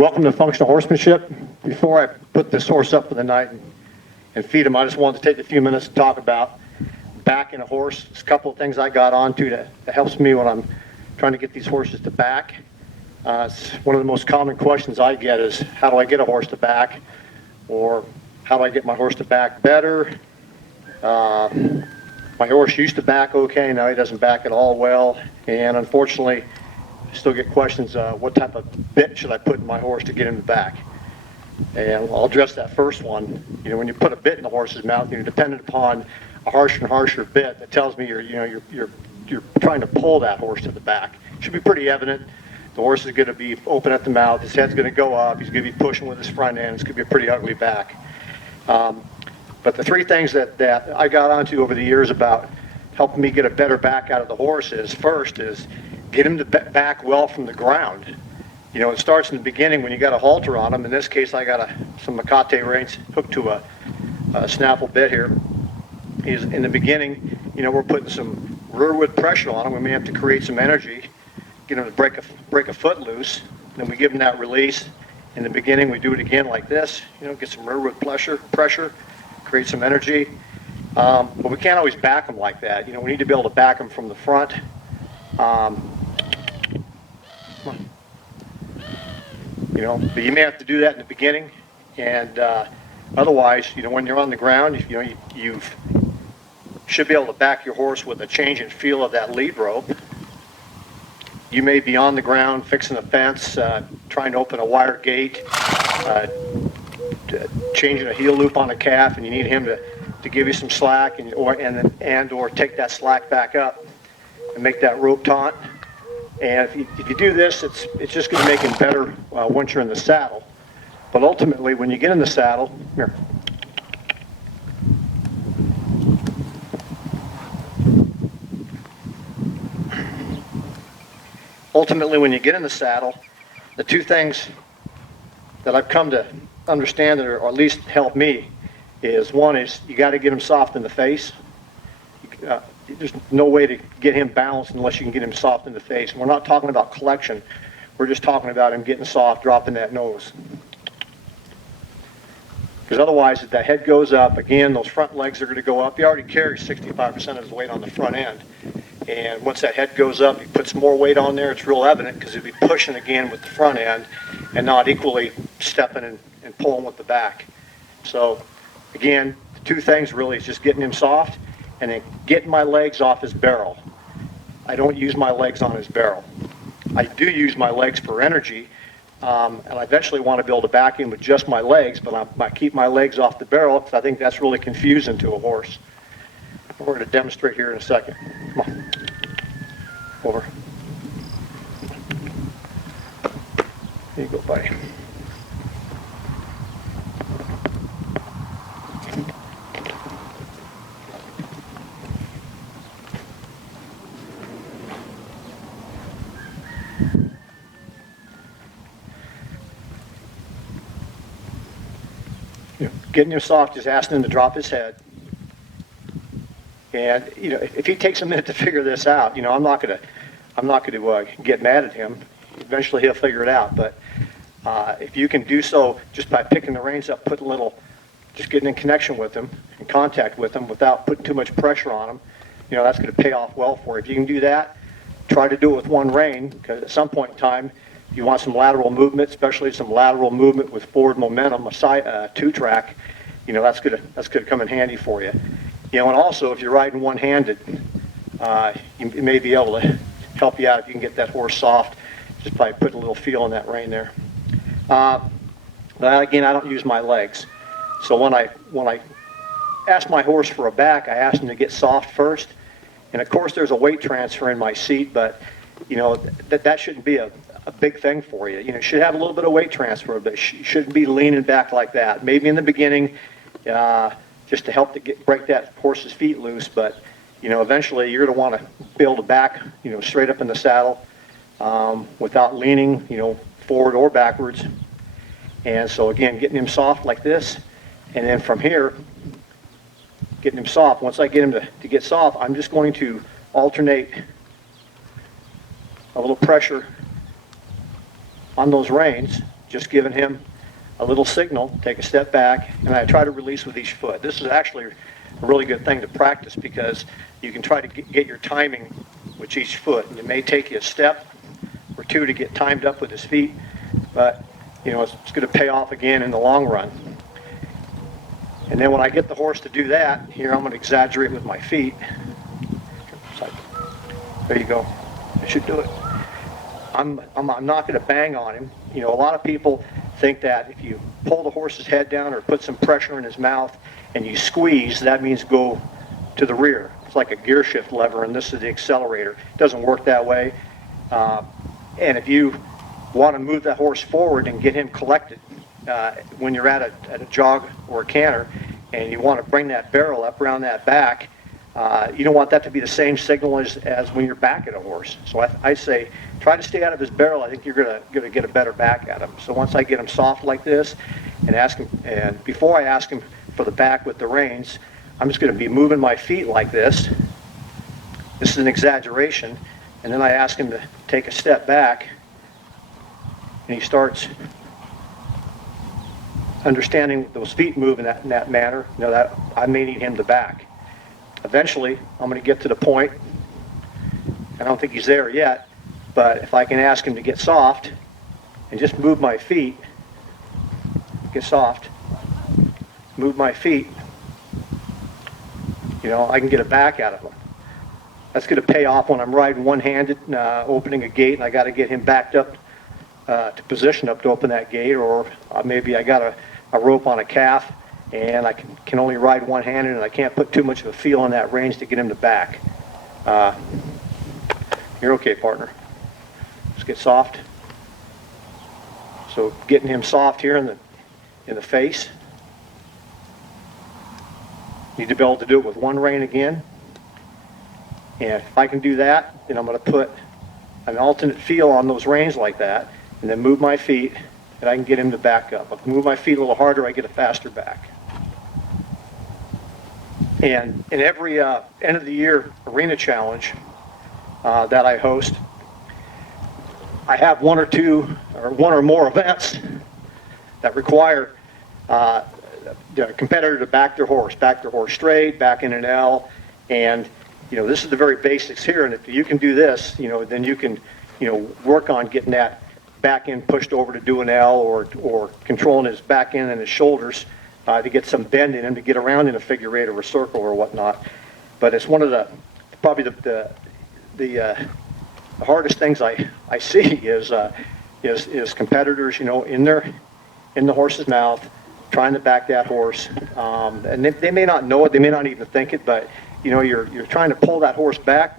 Welcome to Functional Horsemanship. Before I put this horse up for the night and feed him, I just wanted to take a few minutes to talk about backing a horse. There's a couple of things I got onto that helps me when I'm trying to get these horses to back. It's one of the most common questions I get is, how do I get a horse to back? Or how do I get my horse to back better? My horse used to back okay, now he doesn't back at all well. And unfortunately, I still get questions, what type of bit should I put in my horse to get him to back? And I'll address that first one. You know, when you put a bit in the horse's mouth, you're dependent upon a harsher and harsher bit that tells me you're trying to pull that horse to the back. It should be pretty evident. The horse is going to be open at the mouth. His head's going to go up. He's going to be pushing with his front end. It's going to be a pretty ugly back. But the three things that I got onto over the years about helping me get a better back out of the horse is, first is get him to back well from the ground. You know, it starts in the beginning when you got a halter on him. In this case, I got some Makate reins hooked to a snaffle bit here. He's in the beginning, you know, we're putting some rearward pressure on him. We may have to create some energy, get him to break a foot loose. Then we give him that release. In the beginning, we do it again like this. You know, get some rearward pressure, create some energy. But we can't always back them like that. You know, we need to be able to back them from the front. You know, but you may have to do that in the beginning, and otherwise, you know, when you're on the ground, you know, you should be able to back your horse with a change in feel of that lead rope. You may be on the ground fixing a fence, trying to open a wire gate, changing a heel loop on a calf, and you need him to give you some slack or take that slack back up and make that rope taut. And if you do this, it's just going to make him better once you're in the saddle. But ultimately, when you get in the saddle, here. Ultimately, when you get in the saddle, the two things that I've come to understand, or at least help me, is one is you got to get him soft in the face. There's no way to get him balanced unless you can get him soft in the face. And we're not talking about collection. We're just talking about him getting soft, dropping that nose. Because otherwise, if that head goes up, again, those front legs are going to go up. He already carries 65% of his weight on the front end. And once that head goes up, he puts more weight on there. It's real evident because he'll be pushing again with the front end and not equally stepping and pulling with the back. So, again, the two things really is just getting him soft and then getting my legs off his barrel. I don't use my legs on his barrel. I do use my legs for energy, and I eventually want to be able to back him with just my legs, but I keep my legs off the barrel because I think that's really confusing to a horse. We're going to demonstrate here in a second. Come on. Over. There you go, buddy. Getting him soft is asking him to drop his head. And you know, if he takes a minute to figure this out, you know, I'm not going to get mad at him. Eventually, he'll figure it out. But if you can do so just by picking the reins up, just getting in connection with him, in contact with him, without putting too much pressure on him, you know, that's going to pay off well for you. If you can do that, try to do it with one rein, because at some point in time, if you want some lateral movement, especially some lateral movement with forward momentum, a two-track, you know, that's going to come in handy for you. You know, and also if you're riding one-handed, you may be able to help you out if you can get that horse soft just by putting a little feel in that rein there. But again, I don't use my legs. So when I ask my horse for a back, I ask him to get soft first. And of course, there's a weight transfer in my seat, but you know that shouldn't be a big thing for you. You know, you should have a little bit of weight transfer, but you shouldn't be leaning back like that. Maybe in the beginning, just to help break that horse's feet loose, but you know, eventually you're going to want to be able to back, you know, straight up in the saddle without leaning, you know, forward or backwards. And so again, getting him soft like this, and then from here, getting him soft. Once I get him to get soft, I'm just going to alternate a little pressure on those reins, just giving him a little signal, take a step back, and I try to release with each foot. This is actually a really good thing to practice because you can try to get your timing with each foot. And it may take you a step or two to get timed up with his feet, but you know, it's going to pay off again in the long run. And then when I get the horse to do that, here I'm going to exaggerate with my feet. There you go. I should do it. I'm not going to bang on him. You know, a lot of people think that if you pull the horse's head down or put some pressure in his mouth and you squeeze, that means go to the rear. It's like a gear shift lever, and this is the accelerator. It doesn't work that way. And if you want to move that horse forward and get him collected, when you're at a jog or a canter, and you want to bring that barrel up around that back, you don't want that to be the same signal as when you're back at a horse. So I say, try to stay out of his barrel. I think you're gonna get a better back at him. So once I get him soft like this, and ask him, and before I ask him for the back with the reins, I'm just gonna be moving my feet like this. This is an exaggeration, and then I ask him to take a step back, and he starts understanding those feet move in that manner. You know, that I may need him to back. Eventually, I'm going to get to the point, I don't think he's there yet, but if I can ask him to get soft and just move my feet, get soft, move my feet, you know, I can get a back out of him. That's going to pay off when I'm riding one-handed, opening a gate, and I got to get him backed up to position up to open that gate, or maybe I got a rope on a calf, and I can only ride one-handed, and I can't put too much of a feel on that range to get him to back. You're okay, partner. Just get soft. So getting him soft here in the face. Need to be able to do it with one rein again. And if I can do that, then I'm going to put an alternate feel on those reins like that, and then move my feet, and I can get him to back up. If I move my feet a little harder, I get a faster back. And in every end of the year arena challenge that I host, I have one or more events that require the competitor to back their horse straight, back in an L, and you know, this is the very basics here. And if you can do this, you know, then you can, you know, work on getting that back end pushed over to do an L, or controlling his back end and his shoulders to get some bend in him to get around in a figure eight or a circle or whatnot. But it's one of the probably the hardest things I see is competitors, you know, in the horse's mouth, trying to back that horse, and they may not know it, they may not even think it, but you know, you're trying to pull that horse back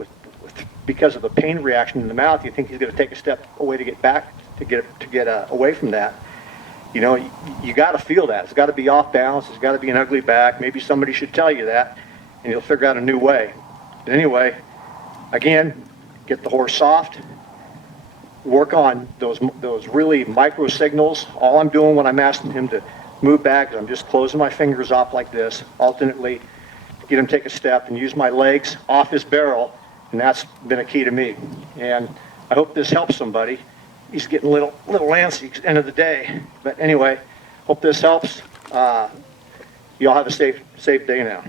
because of the pain reaction in the mouth. You think he's going to take a step away to get back, to get away from that. You know, you got to feel that. It's got to be off balance. It's got to be an ugly back. Maybe somebody should tell you that, and you'll figure out a new way. But anyway, again, get the horse soft. Work on those really micro signals. All I'm doing when I'm asking him to move back is I'm just closing my fingers off like this, alternately, get him to take a step and use my legs off his barrel, and that's been a key to me. And I hope this helps somebody. He's getting a little antsy at the end of the day. But anyway, hope this helps. You all have a safe day now.